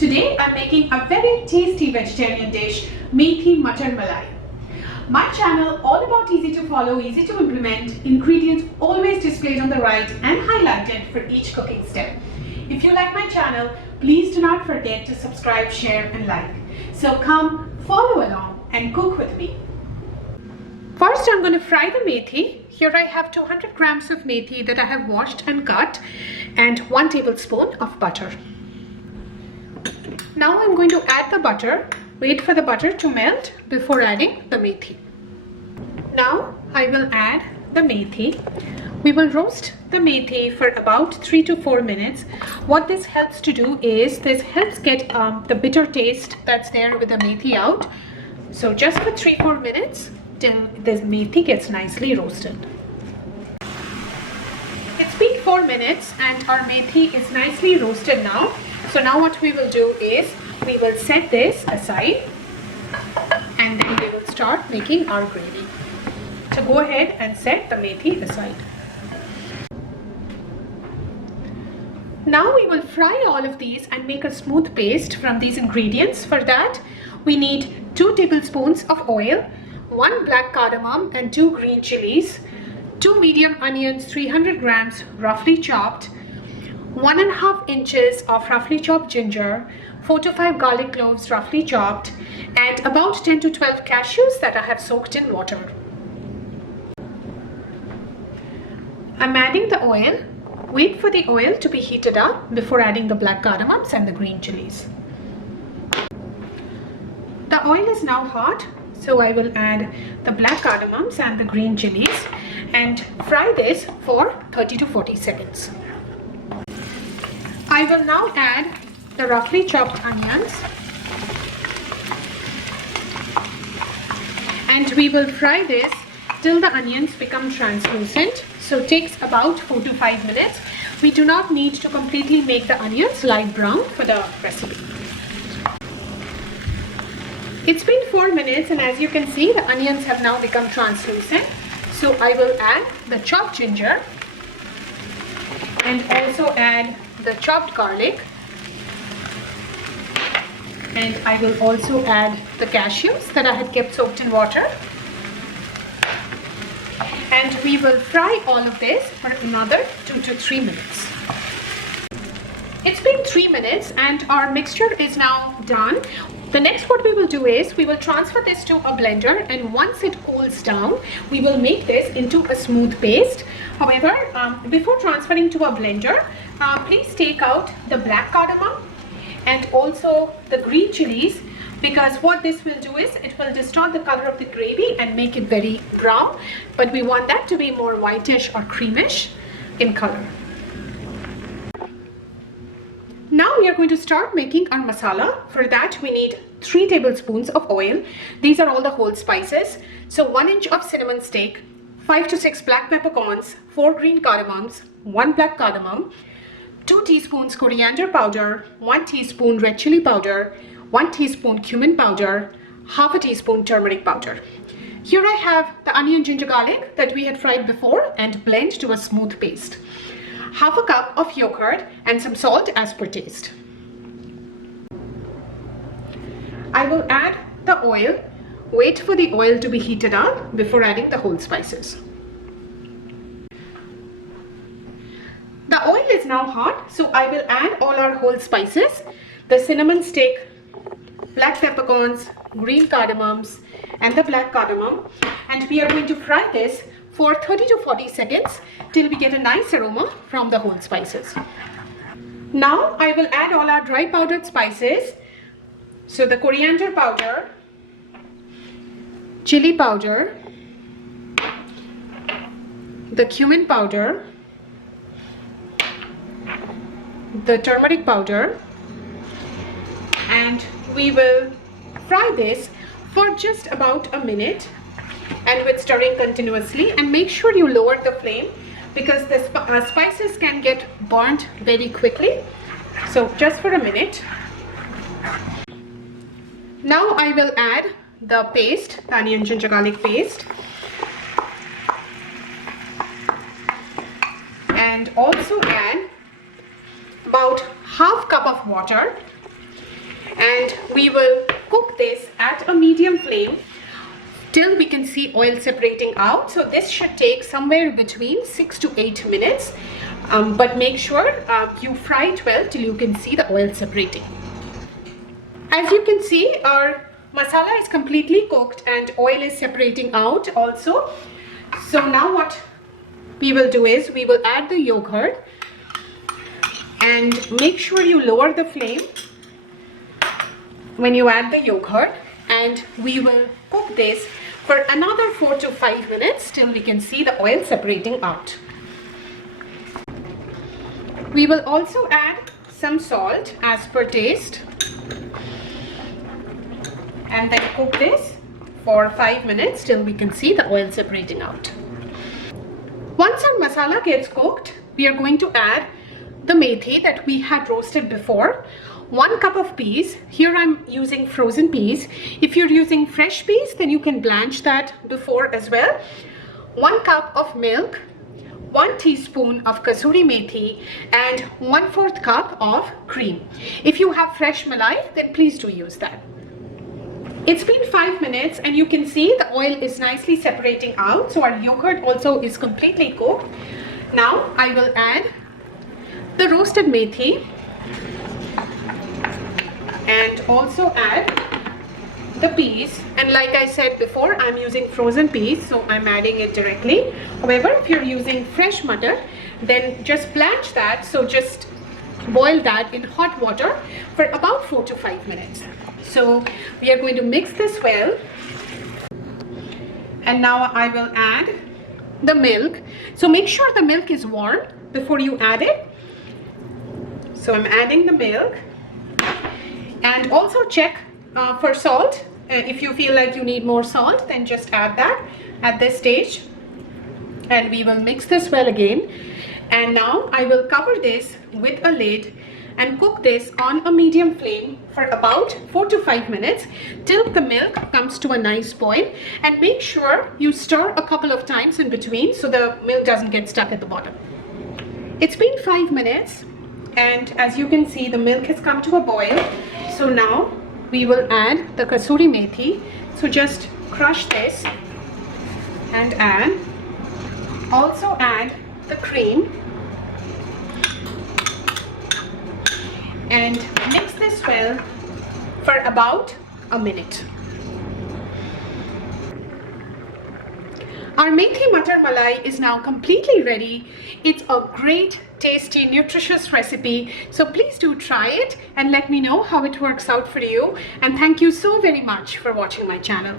Today I'm making a very tasty vegetarian dish, Methi Matar Malai. My channel all about easy to follow, easy to implement, ingredients always displayed on the right and highlighted for each cooking step. If you like my channel, please do not forget to subscribe, share and like. So come follow along and cook with me. First I'm going to fry the methi. Here I have 200 grams of methi that I have washed and cut and 1 tablespoon of butter. Now I'm going to add the butter. Wait for the butter to melt before adding the methi. Now I will add the methi. We will roast the methi for about 3 to 4 minutes. What this helps to do is this helps get the bitter taste that's there with the methi out. So just for 3-4 minutes till this methi gets nicely roasted. It's been 4 minutes and our methi is nicely roasted now. So now what we will do is we will set this aside and then we will start making our gravy. So go ahead and set the methi aside. Now we will fry all of these and make a smooth paste from these ingredients. For that we need 2 tablespoons of oil, 1 black cardamom and 2 green chilies, 2 medium onions, 300 grams roughly chopped, 1.5 inches of roughly chopped ginger, 4 to 5 garlic cloves roughly chopped, and about 10 to 12 cashews that I have soaked in water. I'm adding the oil. Wait for the oil to be heated up before adding the black cardamoms and the green chilies. The oil is now hot, so I will add the black cardamoms and the green chilies and fry this for 30 to 40 seconds. I will now add the roughly chopped onions and we will fry this till the onions become translucent. So it takes about 4 to 5 minutes. We do not need to completely make the onions light brown for the recipe. It's been 4 minutes and as you can see the onions have now become translucent. So I will add the chopped ginger and also add the chopped garlic, and I will also add the cashews that I had kept soaked in water, and we will fry all of this for another 2 to 3 minutes. It's been 3 minutes and our mixture is now done. The next what we will do is we will transfer this to a blender, and once it cools down we will make this into a smooth paste. However, before transferring to a blender, please take out the black cardamom and also the green chilies, because what this will do is it will distort the color of the gravy and make it very brown, but we want that to be more whitish or creamish in color. Now we are going to start making our masala. For that we need 3 tablespoons of oil. These are all the whole spices. So 1 inch of cinnamon stick, 5 to 6 black peppercorns, 4 green cardamoms, 1 black cardamom, 2 teaspoons coriander powder, 1 teaspoon red chili powder, 1 teaspoon cumin powder, half a teaspoon turmeric powder. Here I have the onion, ginger, garlic that we had fried before and blend to a smooth paste. Half a cup of yogurt and some salt as per taste. I will add the oil. Wait for the oil to be heated up before adding the whole spices. The oil is now hot, so I will add all our whole spices, the cinnamon stick, black peppercorns, green cardamoms and the black cardamom, and we are going to fry this for 30 to 40 seconds till we get a nice aroma from the whole spices. Now I will add all our dry powdered spices. So the coriander powder, chili powder, the cumin powder, the turmeric powder, and we will fry this for just about a minute and with stirring continuously, and make sure you lower the flame because the spices can get burnt very quickly. So just for a minute. Now I will add the paste, the onion, ginger, garlic paste, and also add about half cup of water and we will cook this at a medium flame till we can see oil separating out. So this should take somewhere between 6 to 8 minutes, but make sure you fry it well till you can see the oil separating. As you can see, our masala is completely cooked and oil is separating out also. So now what we will do is we will add the yogurt, and make sure you lower the flame when you add the yogurt, and we will cook this for another 4 to 5 minutes till we can see the oil separating out. We will also add some salt as per taste, and then cook this for 5 minutes till we can see the oil separating out. Once our masala gets cooked, we are going to add the methi that we had roasted before. 1 cup of peas. Here I'm using frozen peas. If you're using fresh peas, then you can blanch that before as well. 1 cup of milk, 1 teaspoon of kasuri methi, and 1/4 cup of cream. If you have fresh malai, then please do use that. It's been 5 minutes and you can see the oil is nicely separating out. So our yogurt also is completely cooked. Now I will add the roasted methi and also add the peas. And like I said before, I'm using frozen peas, so I'm adding it directly. However, if you're using fresh matar, then just blanch that. So just boil that in hot water for about 4 to 5 minutes. So we are going to mix this well, and now I will add the milk. So make sure the milk is warm before you add it. So I'm adding the milk, and also check for salt. If you feel like you need more salt, then just add that at this stage, and we will mix this well again. And now I will cover this with a lid and cook this on a medium flame for about 4 to 5 minutes till the milk comes to a nice boil. And make sure you stir a couple of times in between so the milk doesn't get stuck at the bottom. It's been 5 minutes, and as you can see, the milk has come to a boil. So now we will add the kasuri methi. So just crush this and add. Also add the cream and mix this well for about a minute. Our Methi Matar Malai is now completely ready. It's a great, tasty, nutritious recipe. So please do try it and let me know how it works out for you. And thank you so very much for watching my channel.